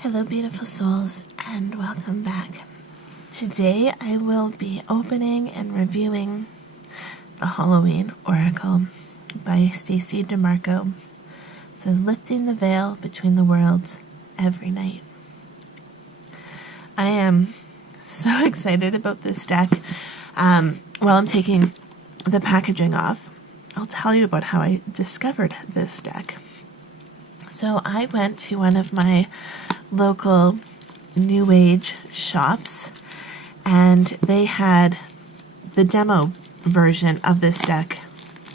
Hello beautiful souls, and welcome back. Today I will be opening and reviewing the Halloween Oracle by Stacey DeMarco. It says, lifting the veil between the worlds every night. I am so excited about this deck. While I'm taking the packaging off, I'll tell you about how I discovered this deck. So I went to one of my local New Age shops, and they had the demo version of this deck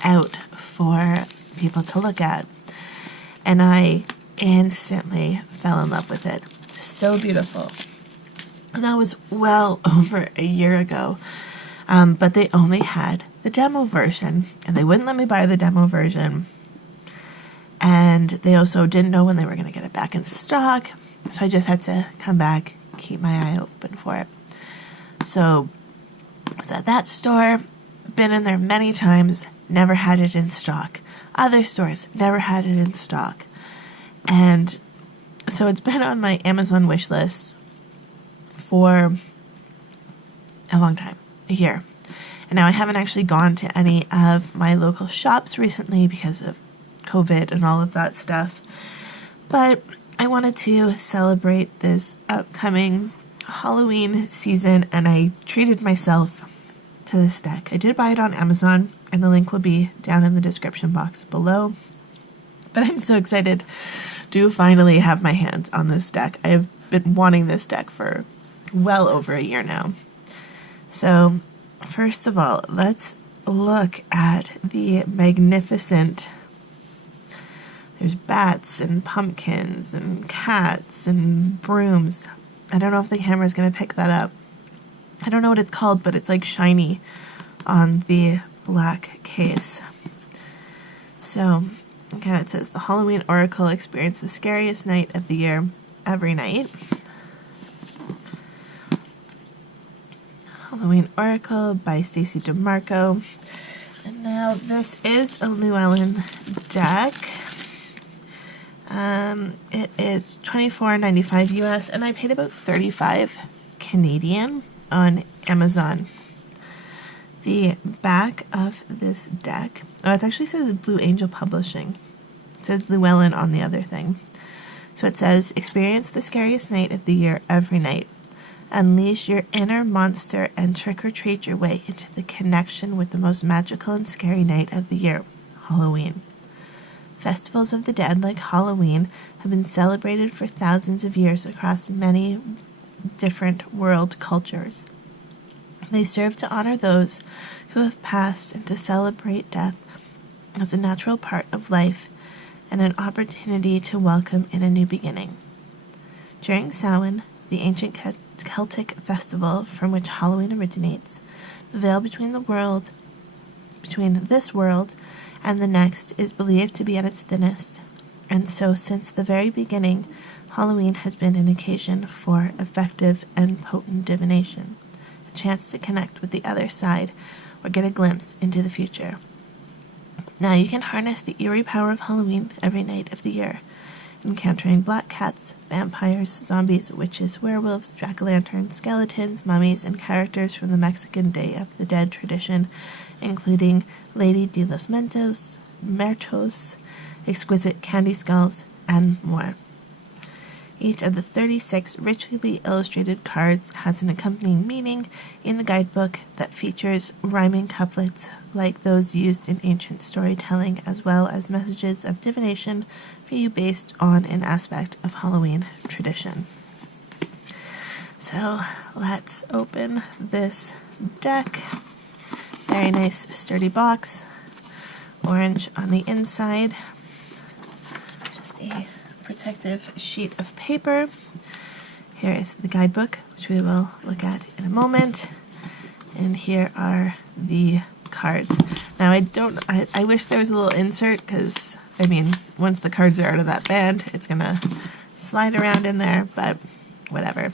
out for people to look at, and I instantly fell in love with it. So beautiful. And that was well over a year ago, but they only had the demo version, and they wouldn't let me buy the demo version, and they also didn't know when they were going to get it back in stock. So I just had to come back, keep my eye open for it. So I was at that store, been in there many times, never had it in stock. Other stores never had it in stock. And so it's been on my Amazon wish list for a long time, a year. And now I haven't actually gone to any of my local shops recently because of COVID and all of that stuff. But I wanted to celebrate this upcoming Halloween season, and I treated myself to this deck. I did buy it on Amazon, and the link will be down in the description box below. But I'm so excited to finally have my hands on this deck. I have been wanting this deck for well over a year now. So, first of all, let's look at the magnificent. There's bats and pumpkins and cats and brooms. I don't know if the camera's going to pick that up. I don't know what it's called, but it's like shiny on the black case. So, again, it says, the Halloween Oracle experience the scariest night of the year every night. Halloween Oracle by Stacey DeMarco. And now this is a Llewellyn deck. It is $24.95 US, and I paid about $35 Canadian on Amazon. The back of this deck, it actually says Blue Angel Publishing. It says Llewellyn on the other thing. So it says, experience the scariest night of the year every night. Unleash your inner monster and trick-or-treat your way into the connection with the most magical and scary night of the year, Halloween. Festivals of the dead, like Halloween, have been celebrated for thousands of years across many different world cultures. They serve to honor those who have passed and to celebrate death as a natural part of life and an opportunity to welcome in a new beginning. During Samhain, the ancient Celtic festival from which Halloween originates, the veil between this world and the next is believed to be at its thinnest, and so since the very beginning, Halloween has been an occasion for effective and potent divination, a chance to connect with the other side or get a glimpse into the future. Now you can harness the eerie power of Halloween every night of the year, encountering black cats, vampires, zombies, witches, werewolves, jack-o'-lanterns, skeletons, mummies, and characters from the Mexican Day of the Dead tradition, including Lady de los Muertos, exquisite candy skulls, and more. Each of the 36 richly illustrated cards has an accompanying meaning in the guidebook that features rhyming couplets like those used in ancient storytelling, as well as messages of divination for you based on an aspect of Halloween tradition. So let's open this deck. Very nice sturdy box, orange on the inside, just a protective sheet of paper. Here is the guidebook, which we will look at in a moment, and here are the cards. Now I wish there was a little insert, because I mean, once the cards are out of that band, it's gonna slide around in there, but whatever.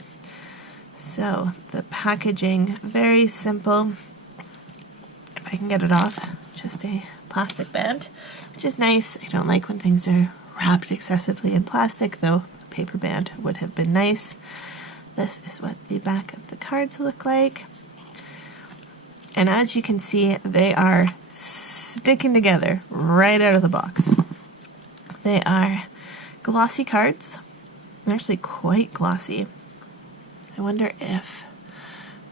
So the packaging, very simple. If I can get it off, just a plastic band, which is nice. I don't like when things are wrapped excessively in plastic, though paper band would have been nice. This is what the back of the cards look like. And as you can see, they are sticking together right out of the box. They are glossy cards. They're actually quite glossy. I wonder if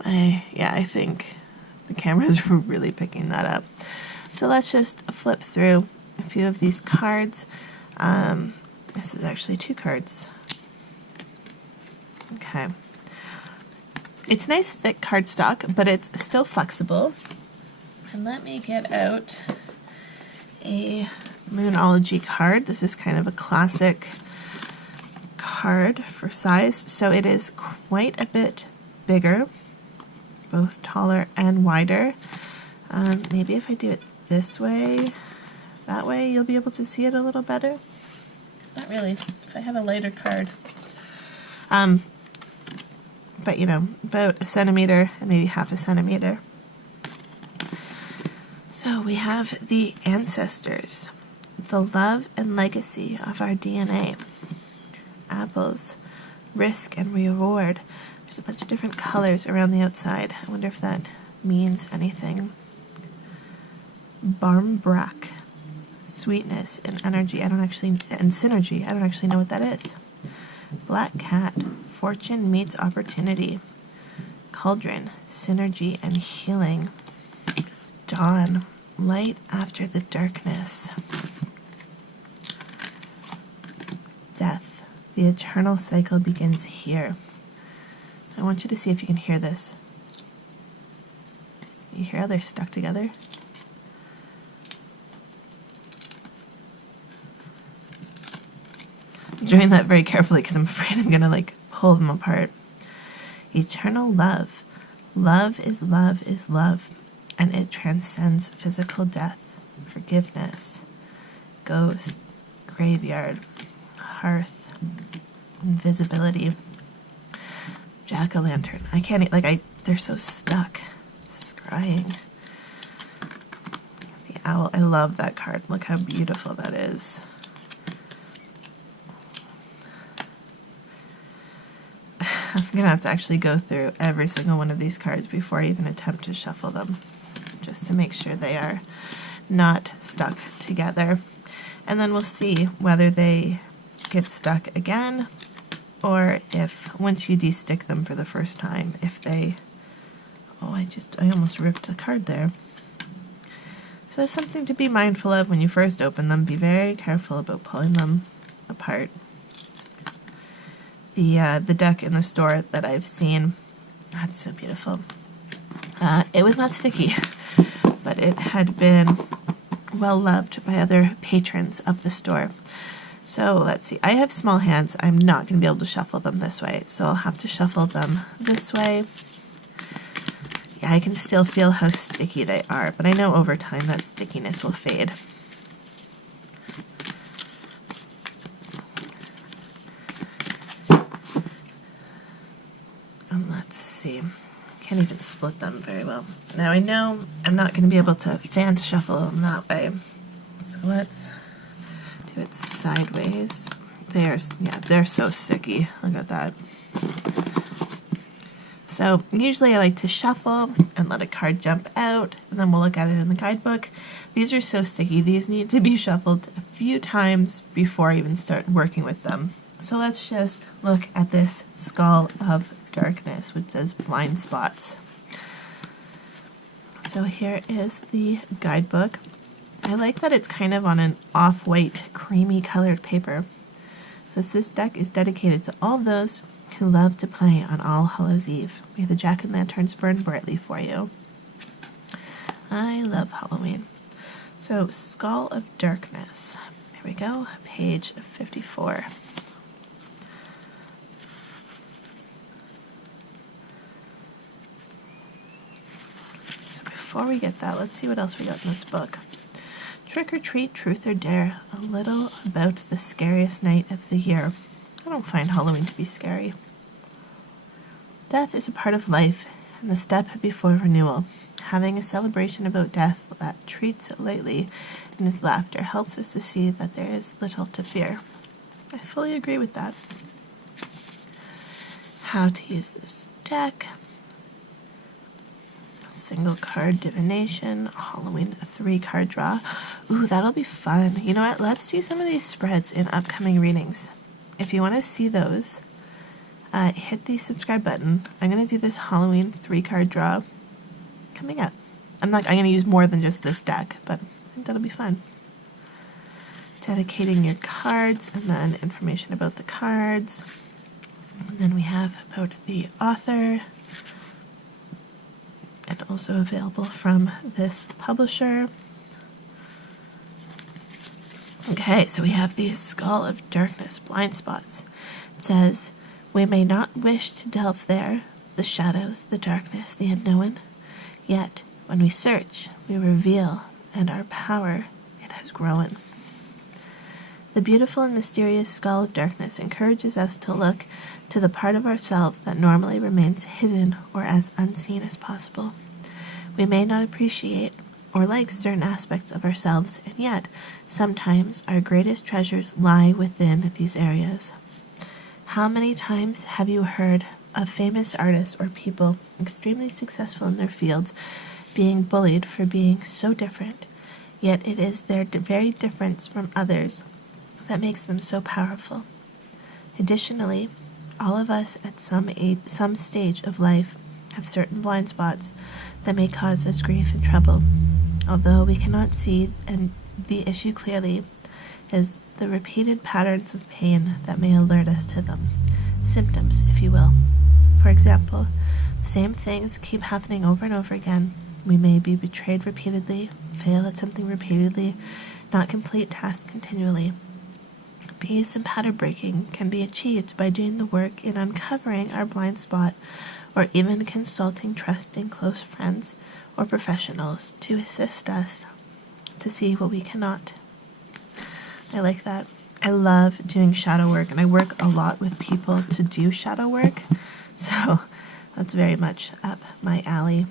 I think the camera's really picking that up. So let's just flip through a few of these cards. This is actually 2 cards. Okay. It's nice thick cardstock, but it's still flexible. And let me get out a Moonology card. This is kind of a classic card for size, so it is quite a bit bigger, both taller and wider. Maybe if I do it this way, that way you'll be able to see it a little better. Not really, if I had a lighter card. But you know, about 1 centimeter and maybe half a centimeter. So we have the ancestors, the love and legacy of our DNA. Apples, risk and reward. There's a bunch of different colors around the outside. I wonder if that means anything. Barmbrack, sweetness and energy. And synergy. I don't actually know what that is. Black cat, fortune meets opportunity. Cauldron, synergy and healing. Dawn, light after the darkness. Death, the eternal cycle begins here. I want you to see if you can hear this. You hear how they're stuck together? I'm doing that very carefully because I'm afraid I'm gonna pull them apart. Eternal love. Love is love is love, and it transcends physical death. Forgiveness. Ghost. Graveyard. Hearth. Invisibility. Jack-o'-lantern. I can't, they're so stuck. Scrying. The owl. I love that card. Look how beautiful that is. I'm going to have to actually go through every single one of these cards before I even attempt to shuffle them, just to make sure they are not stuck together. And then we'll see whether they get stuck again, or if once you de-stick them for the first time, if they... Oh, I almost ripped the card there. So it's something to be mindful of when you first open them. Be very careful about pulling them apart. The deck in the store that I've seen, that's so beautiful. It was not sticky, but it had been well loved by other patrons of the store. So let's see, I have small hands. I'm not going to be able to shuffle them this way, so I'll have to shuffle them this way. Yeah, I can still feel how sticky they are, but I know over time that stickiness will fade. And let's see, can't even split them very well. Now I know I'm not going to be able to fan shuffle them that way, so let's do it sideways. They're so sticky. Look at that. So usually I like to shuffle and let a card jump out, and then we'll look at it in the guidebook. These are so sticky. These need to be shuffled a few times before I even start working with them. So let's just look at this Skull of Darkness, which says blind spots. So here is the guidebook. I like that it's kind of on an off-white, creamy colored paper. It says this deck is dedicated to all those who love to play on All Hallows Eve. May the jack-o'-lanterns burn brightly for you. I love Halloween. So, Skull of Darkness. Here we go, page 54. So before we get that, let's see what else we got in this book. Trick or treat, truth or dare. A little about the scariest night of the year. I don't find Halloween to be scary. Death is a part of life, and the step before renewal. Having a celebration about death that treats it lightly and with laughter helps us to see that there is little to fear. I fully agree with that. how to use this deck. Single card divination, Halloween 3-card draw. Ooh, that'll be fun. You know what? Let's do some of these spreads in upcoming readings. If you want to see those, hit the subscribe button. I'm going to do this Halloween 3-card draw coming up. I'm going to use more than just this deck, but I think that'll be fun. Dedicating your cards, and then information about the cards. And then we have about the author, and also available from this publisher. Okay, so we have the Skull of Darkness, blind spots. It says, we may not wish to delve there, the shadows, the darkness, the unknown. Yet, when we search, we reveal, and our power, it has grown. The beautiful and mysterious Skull of Darkness encourages us to look to the part of ourselves that normally remains hidden or as unseen as possible. We may not appreciate or like certain aspects of ourselves, and yet, sometimes our greatest treasures lie within these areas. How many times have you heard of famous artists or people extremely successful in their fields being bullied for being so different, yet it is their very difference from others that makes them so powerful. Additionally, all of us at some stage of life have certain blind spots that may cause us grief and trouble. Although we cannot see and the issue clearly, is the repeated patterns of pain that may alert us to them. Symptoms, if you will. For example, the same things keep happening over and over again. We may be betrayed repeatedly, fail at something repeatedly, not complete tasks continually. Peace and pattern breaking can be achieved by doing the work in uncovering our blind spot, or even consulting trusting close friends or professionals to assist us to see what we cannot. I like that. I love doing shadow work, and I work a lot with people to do shadow work, so that's very much up my alley.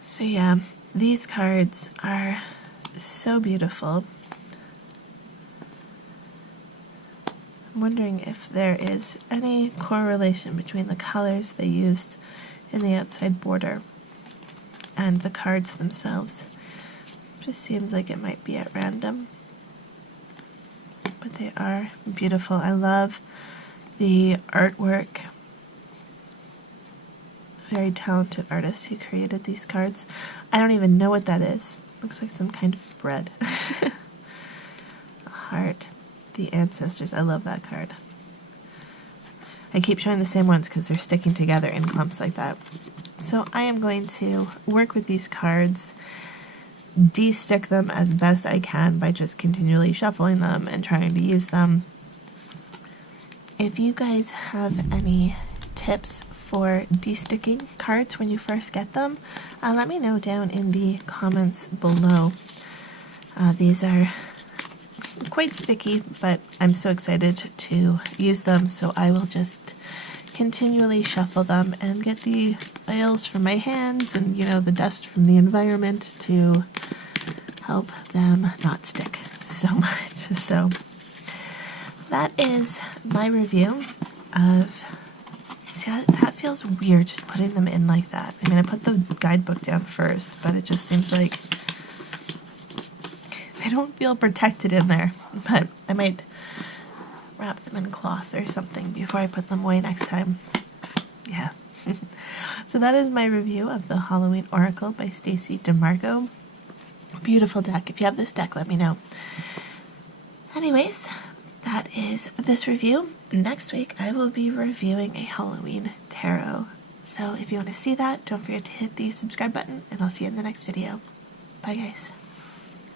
So yeah, these cards are so beautiful. I'm wondering if there is any correlation between the colors they used in the outside border and the cards themselves. Just seems like it might be at random, but they are beautiful. I love the artwork. Very talented artist who created these cards. I don't even know what that is. Looks like some kind of bread. A heart. The ancestors. I love that card. I keep showing the same ones because they're sticking together in clumps like that. So I am going to work with these cards, de-stick them as best I can by just continually shuffling them and trying to use them. If you guys have any tips for de-sticking cards when you first get them, let me know down in the comments below. These are quite sticky, but I'm so excited to use them, so I will just continually shuffle them and get the oils from my hands and, the dust from the environment to help them not stick so much. So that is my review of... See, that feels weird just putting them in like that. I mean, I put the guidebook down first, but it just seems like they don't feel protected in there. But I might wrap them in cloth or something before I put them away next time. Yeah. So that is my review of the Halloween Oracle by Stacey DeMarco. Beautiful deck. If you have this deck, let me know. Anyways, that is this review. Next week, I will be reviewing a Halloween tarot. So if you want to see that, don't forget to hit the subscribe button, and I'll see you in the next video. Bye, guys.